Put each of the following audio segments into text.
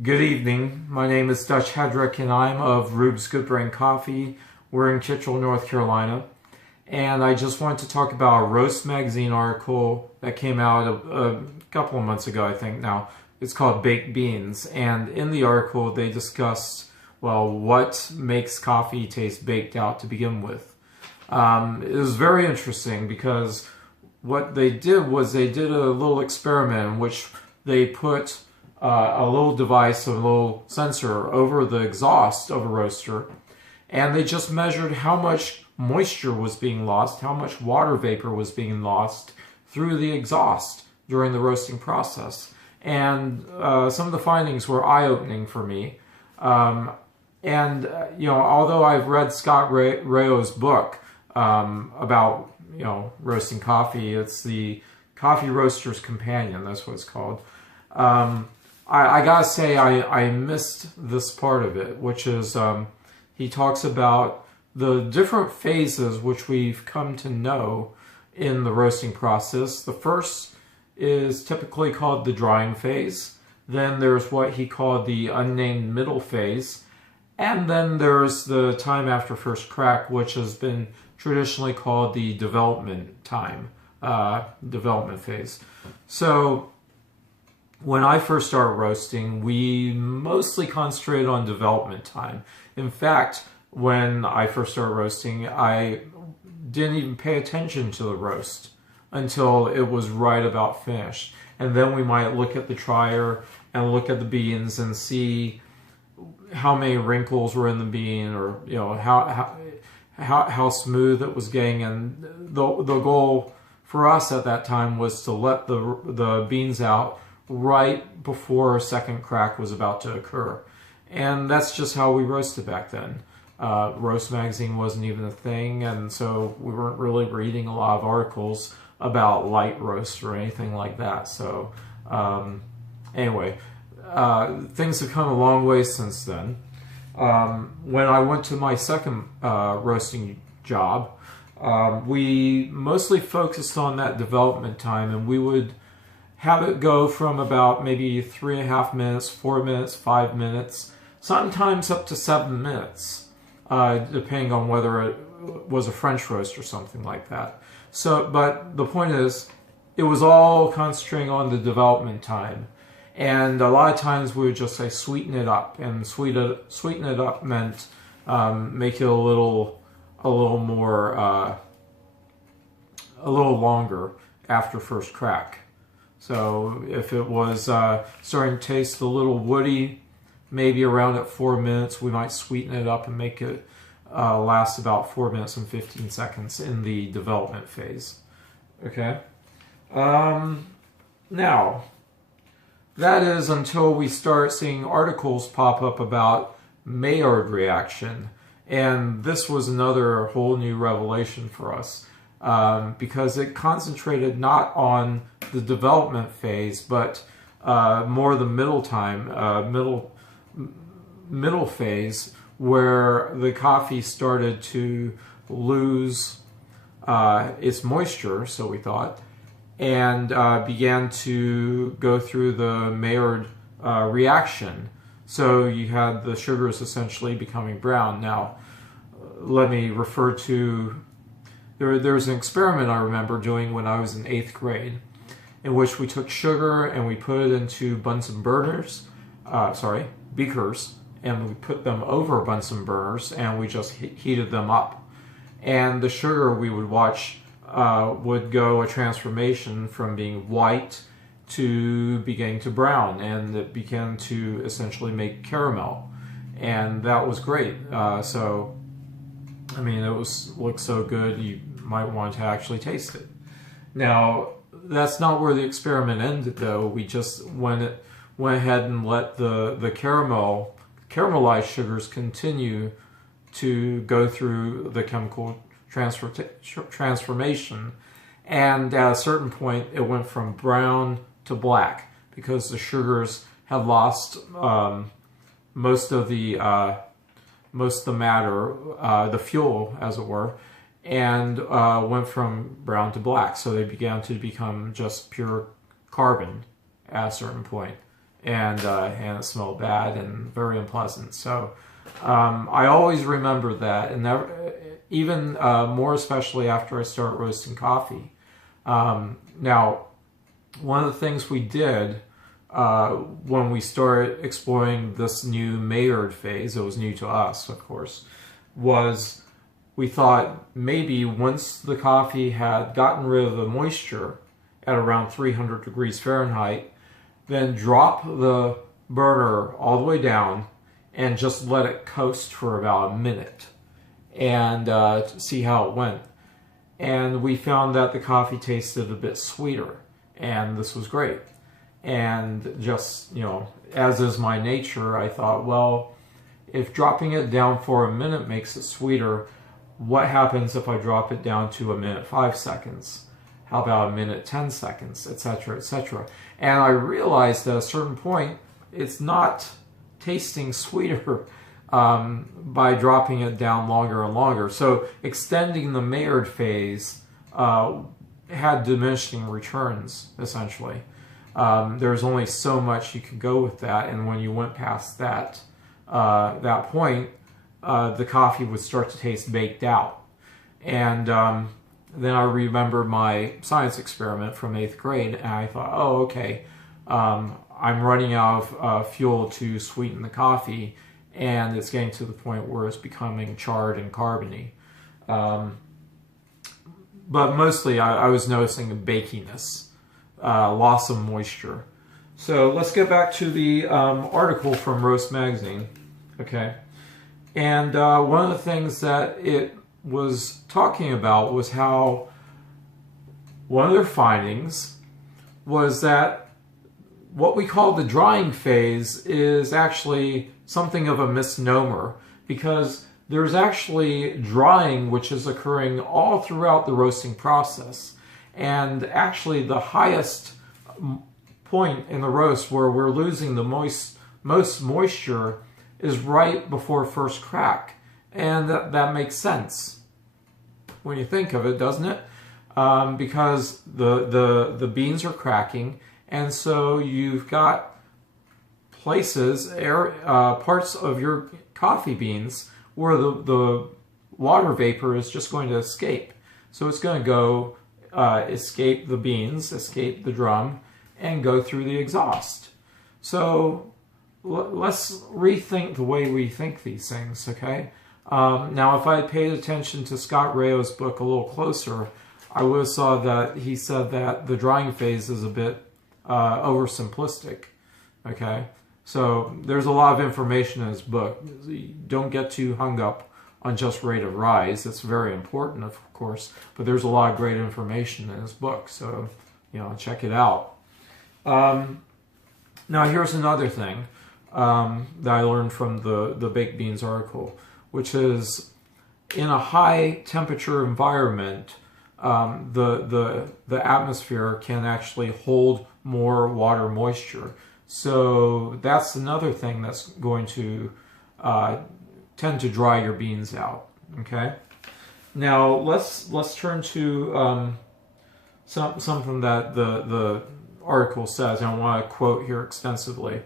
Good evening. My name is Dutch Hedrick and I'm of Rube's Good Brain Coffee. We're in Kitchell, North Carolina. And I just wanted to talk about a Roast magazine article that came out a couple of months ago, I think now. It's called Baked Beans. And in the article, they discussed, well, what makes coffee taste baked out to begin with. It was very interesting because what they did was they did a little experiment in which they put a little device, a little sensor over the exhaust of a roaster, and they just measured how much moisture was being lost, how much water vapor was being lost through the exhaust during the roasting process. And some of the findings were eye-opening for me. Although I've read Scott Rayo's book about roasting coffee, it's the Coffee Roaster's Companion. That's what it's called. I gotta say I missed this part of it, which is he talks about the different phases which we've come to know in the roasting process. The first is typically called the drying phase. Then there's what he called the unnamed middle phase. And then there's the time after first crack, which has been traditionally called the development phase. So when I first started roasting, we mostly concentrated on development time. In fact, when I first started roasting, I didn't even pay attention to the roast until it was right about finished. And then we might look at the trier and look at the beans and see how many wrinkles were in the bean, or how smooth it was getting. And the goal for us at that time was to let the beans out right before second crack was about to occur. And that's just how we roasted back then. Roast magazine wasn't even a thing, and so we weren't really reading a lot of articles about light roast or anything like that. So anyway, things have come a long way since then. When I went to my second roasting job, we mostly focused on that development time, and we would have it go from about maybe 3.5 minutes, 4 minutes, 5 minutes, sometimes up to 7 minutes, depending on whether it was a French roast or something like that. So, but the point is, it was all concentrating on the development time. And a lot of times we would just say sweeten it up, and sweeten it up meant make it a little more, a little longer after first crack. So if it was starting to taste a little woody, maybe around at 4 minutes, we might sweeten it up and make it last about 4 minutes and 15 seconds in the development phase. Okay? Now, that is until we start seeing articles pop up about Maillard reaction. And this was another whole new revelation for us. Because it concentrated not on the development phase, but more the middle phase, where the coffee started to lose its moisture, so we thought, and began to go through the Maillard reaction. So you had the sugars essentially becoming brown. Now, let me refer to There was an experiment I remember doing when I was in 8th grade, in which we took sugar and we put it into Bunsen beakers, and we put them over Bunsen burners, and we just heated them up. And the sugar, we would watch, would go a transformation from being white to beginning to brown, and it began to essentially make caramel. And that was great. It looked so good you might want to actually taste it. Now, that's not where the experiment ended, though. We just went ahead and let the caramelized sugars continue to go through the chemical transformation. And at a certain point, it went from brown to black because the sugars had lost most of the matter, the fuel, as it were, and went from brown to black. So they began to become just pure carbon at a certain point. and it smelled bad and very unpleasant. So I always remember that, and even more especially after I start roasting coffee. Now, one of the things we did when we started exploring this new Maillard phase, it was new to us, of course, was we thought maybe once the coffee had gotten rid of the moisture at around 300 degrees Fahrenheit, then drop the burner all the way down and just let it coast for about a minute and see how it went. And we found that the coffee tasted a bit sweeter, and this was great. And just, as is my nature, I thought, well, if dropping it down for a minute makes it sweeter, what happens if I drop it down to 1:05 seconds? How about 1:10 seconds, etc., etc.? And I realized at a certain point, it's not tasting sweeter by dropping it down longer and longer. So extending the Maillard phase had diminishing returns, essentially. There's only so much you could go with that, and when you went past that point, the coffee would start to taste baked out. And then I remember my science experiment from 8th grade, and I thought, oh, okay, I'm running out of fuel to sweeten the coffee, and it's getting to the point where it's becoming charred and carbony. But mostly I was noticing a bakiness, loss of moisture. So let's get back to the article from Roast Magazine. Okay. And one of the things that it was talking about was how one of their findings was that what we call the drying phase is actually something of a misnomer, because there's actually drying which is occurring all throughout the roasting process. And actually the highest point in the roast where we're losing the most moisture is right before first crack. And that makes sense when you think of it, doesn't it? Because the beans are cracking, and so you've got places, parts of your coffee beans where the water vapor is just going to escape. So it's going to go escape the beans, escape the drum, and go through the exhaust. So let's rethink the way we think these things, okay? Now, if I had paid attention to Scott Rayo's book a little closer, I would have saw that he said that the drying phase is a bit oversimplistic, okay? So there's a lot of information in his book. Don't get too hung up on just rate of rise. It's very important, of course, but there's a lot of great information in his book, so, check it out. Now, here's another thing that I learned from the Baked Beans article, which is in a high temperature environment, the atmosphere can actually hold more water moisture. So that's another thing that's going to tend to dry your beans out. Okay. Now let's turn to something that the article says, and I want to quote here extensively.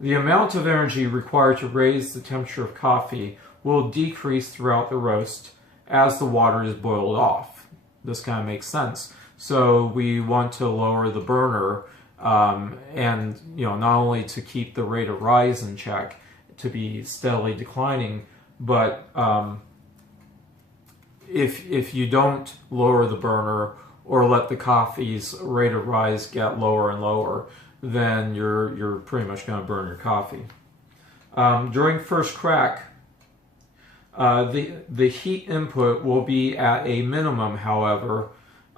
The amount of energy required to raise the temperature of coffee will decrease throughout the roast as the water is boiled off. This kind of makes sense. So we want to lower the burner, and not only to keep the rate of rise in check, to be steadily declining, but if you don't lower the burner or let the coffee's rate of rise get lower and lower, then you're pretty much going to burn your coffee. During first crack, the heat input will be at a minimum. However,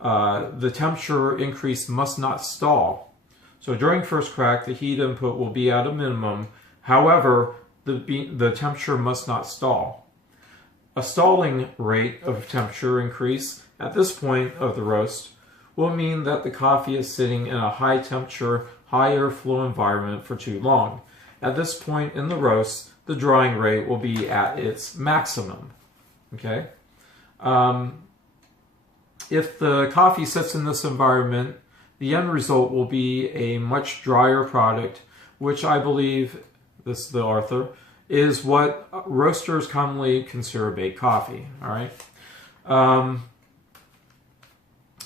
the temperature increase must not stall. So during first crack, the heat input will be at a minimum. However, the temperature must not stall. A stalling rate of temperature increase at this point of the roast will mean that the coffee is sitting in a high temperature, high airflow environment for too long. At this point in the roast, the drying rate will be at its maximum. Okay? If the coffee sits in this environment, the end result will be a much drier product which I believe, this is the author, is what roasters commonly consider baked coffee. All right.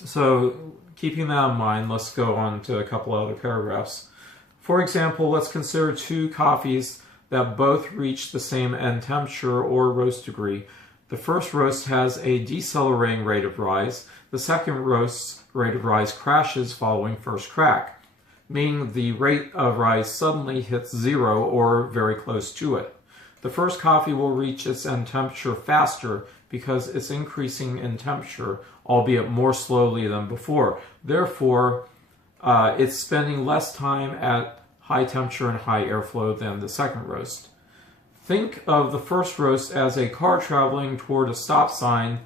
So keeping that in mind, let's go on to a couple other paragraphs. For example, let's consider two coffees that both reach the same end temperature or roast degree. The first roast has a decelerating rate of rise. The second roast's rate of rise crashes following first crack, meaning the rate of rise suddenly hits zero or very close to it. The first coffee will reach its end temperature faster because it's increasing in temperature, albeit more slowly than before. Therefore, it's spending less time at high temperature and high airflow than the second roast. Think of the first roast as a car traveling toward a stop sign,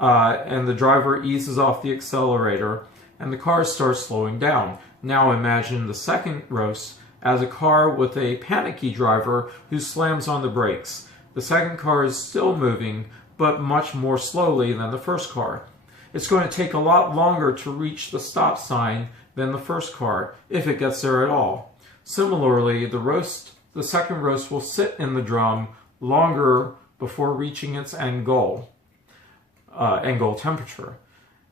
and the driver eases off the accelerator and the car starts slowing down. Now imagine the second roast as a car with a panicky driver who slams on the brakes. The second car is still moving, but much more slowly than the first car. It's going to take a lot longer to reach the stop sign than the first car, if it gets there at all. Similarly, the second roast will sit in the drum longer before reaching its end goal temperature.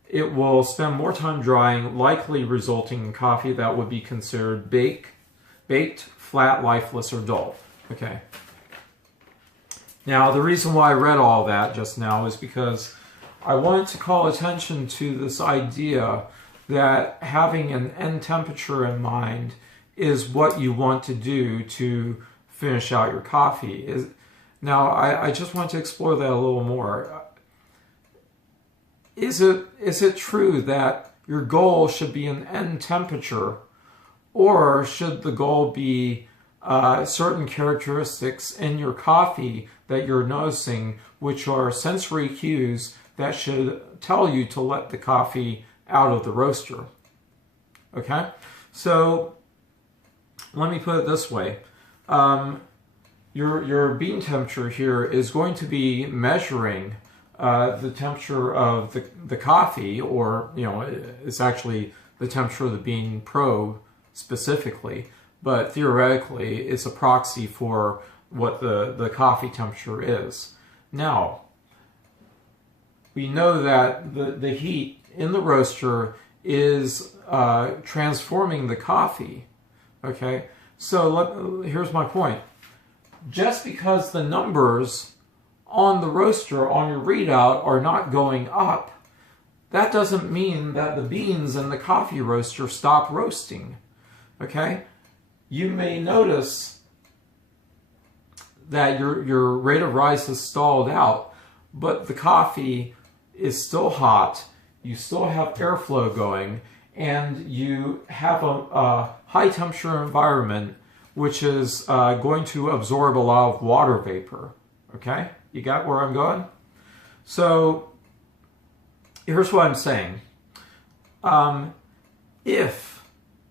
It will spend more time drying, likely resulting in coffee that would be considered baked, flat, lifeless, or dull. Okay. Now, the reason why I read all that just now is because I wanted to call attention to this idea that having an end temperature in mind is what you want to do to finish out your coffee. Now, I just want to explore that a little more. Is it true that your goal should be an end temperature, or should the goal be certain characteristics in your coffee that you're noticing, which are sensory cues that should tell you to let the coffee out of the roaster? Okay, so let me put it this way. Your bean temperature here is going to be measuring the temperature of the coffee, or it's actually the temperature of the bean probe specifically, but theoretically it's a proxy for what the coffee temperature is. Now, we know that the heat in the roaster is transforming the coffee. Okay, so here's my point. Just because the numbers on the roaster, on your readout, are not going up, that doesn't mean that the beans in the coffee roaster stop roasting. Okay, you may notice that your rate of rise has stalled out, but the coffee is still hot, you still have airflow going, and you have a high temperature environment which is going to absorb a lot of water vapor. Okay, you got where I'm going? So here's what I'm saying. If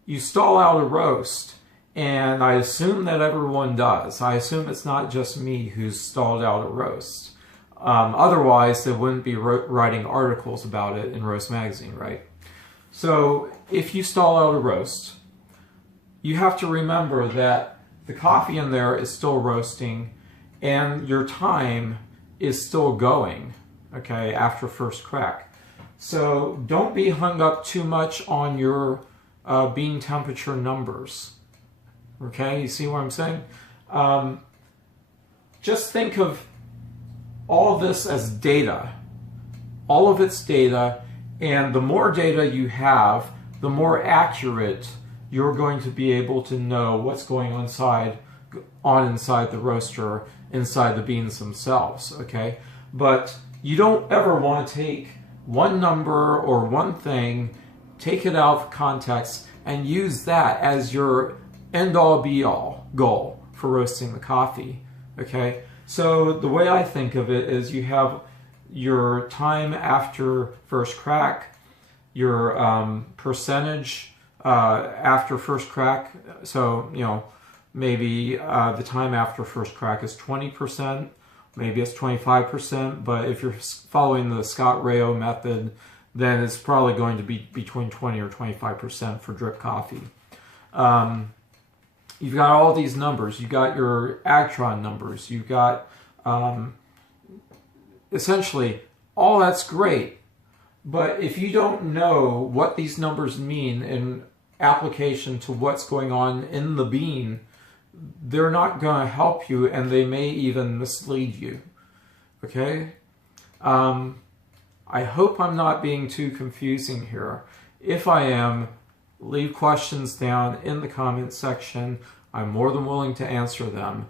you stall out a roast, and I assume that everyone does, I assume it's not just me who's stalled out a roast. Otherwise, they wouldn't be writing articles about it in Roast Magazine, right? So if you stall out a roast, you have to remember that the coffee in there is still roasting and your time is still going, okay, after first crack. So don't be hung up too much on your bean temperature numbers, okay? You see what I'm saying? Just think of all of this as data. All of it's data, and the more data you have, the more accurate you're going to be able to know what's going on inside the roaster, inside the beans themselves, okay? But you don't ever want to take one number or one thing, take it out of context, and use that as your end-all be-all goal for roasting the coffee, okay? So the way I think of it is you have your time after first crack, your percentage after first crack. So, maybe the time after first crack is 20%, maybe it's 25%, but if you're following the Scott-Rayo method, then it's probably going to be between 20 or 25% for drip coffee. you've got all these numbers. You've got your Agtron numbers. You've got essentially all that's great. But if you don't know what these numbers mean in application to what's going on in the bean, they're not going to help you, and they may even mislead you. Okay? I hope I'm not being too confusing here. If I am, leave questions down in the comment section. I'm more than willing to answer them.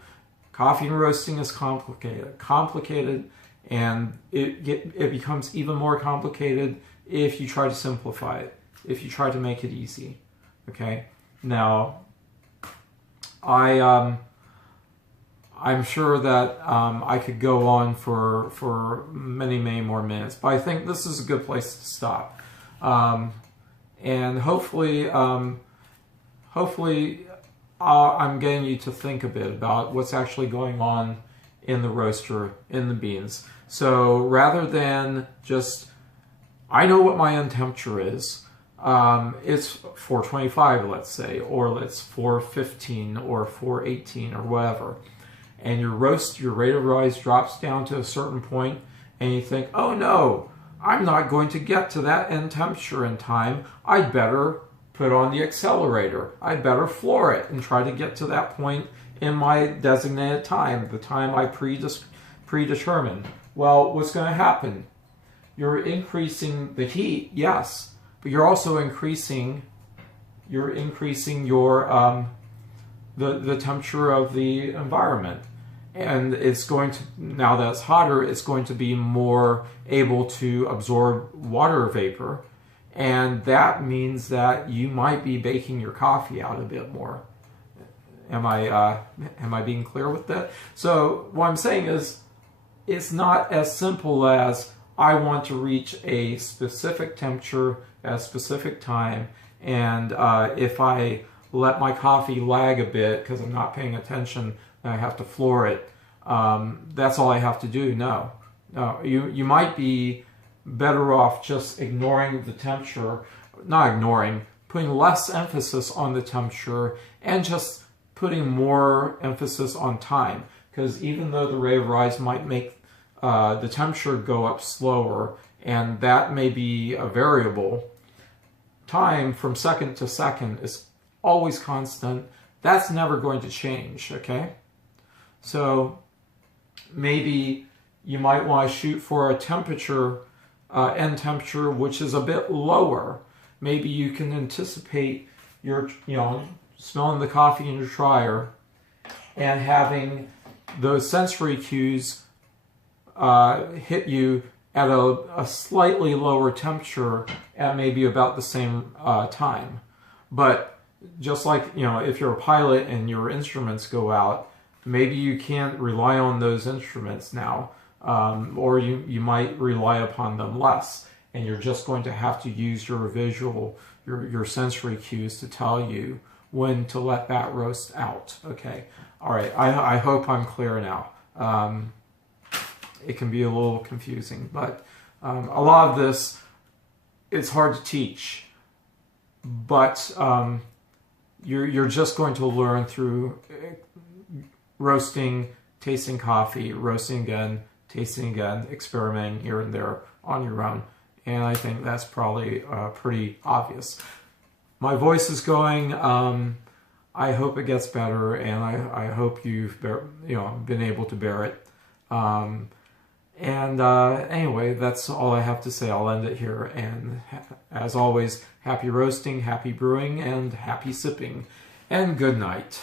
Coffee and roasting is complicated, and it becomes even more complicated if you try to simplify it, if you try to make it easy. Okay? Now, I'm sure that I could go on for many, many more minutes, but I think this is a good place to stop. And hopefully, I'm getting you to think a bit about what's actually going on in the roaster, in the beans. So rather than just, I know what my end temperature is. It's 425, let's say, or it's 415 or 418 or whatever. And your rate of rise drops down to a certain point, and you think, oh no, I'm not going to get to that end temperature in time. I'd better put on the accelerator. I'd better floor it and try to get to that point in my designated time, the time I predetermined. Well, what's going to happen? You're increasing the heat, yes, but you're also increasing your the temperature of the environment. And it's going to, now that it's hotter, it's going to be more able to absorb water vapor. And that means that you might be baking your coffee out a bit more. Am I being clear with that? So what I'm saying is, it's not as simple as I want to reach a specific temperature at a specific time, and if I let my coffee lag a bit because I'm not paying attention, then I have to floor it. That's all I have to do. No, you might be better off just ignoring the temperature, not ignoring, putting less emphasis on the temperature and just putting more emphasis on time. Because even though the rate of rise might make the temperature go up slower, and that may be a variable, time from second to second is always constant. That's never going to change, okay? So maybe you might want to shoot for a temperature, end temperature, which is a bit lower. Maybe you can anticipate your, smelling the coffee in your dryer and having those sensory cues hit you at a slightly lower temperature at maybe about the same time. But just like, if you're a pilot and your instruments go out, maybe you can't rely on those instruments now, or you might rely upon them less, and you're just going to have to use your visual, your sensory cues to tell you when to let that roast out. Okay, all right, I hope I'm clear now. It can be a little confusing, but a lot of this, it's hard to teach, but you're just going to learn through roasting, tasting coffee, roasting again, tasting again, experimenting here and there on your own. And I think that's probably pretty obvious. My voice is going. I hope it gets better, and I hope you've been able to bear it. Anyway, that's all I have to say. I'll end it here. And as always, happy roasting, happy brewing, and happy sipping. And good night.